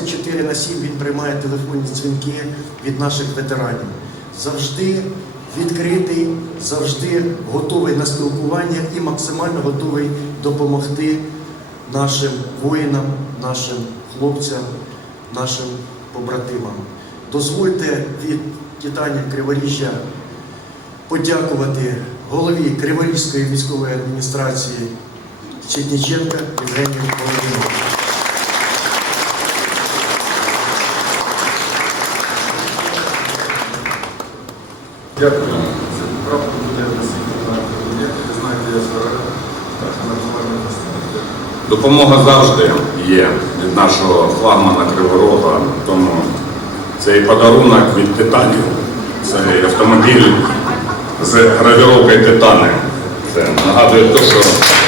24 на 7 він приймає телефонні дзвінки від наших ветеранів. Завжди відкритий, завжди готовий на спілкування і максимально готовий допомогти нашим воїнам, нашим хлопцям, нашим побратимам. Дозвольте від Титанів Криворіжжя подякувати голові Криворізької військової адміністрації Сітніченка Євгенію Володимировичу. Дякую. Це правда буде насильно. Ви знаєте, я на місці. Допомога завжди є від нашого флагмана Криворога. Тому цей подарунок від титанів, цей автомобіль з гравіровкою титани. Це нагадує те, що.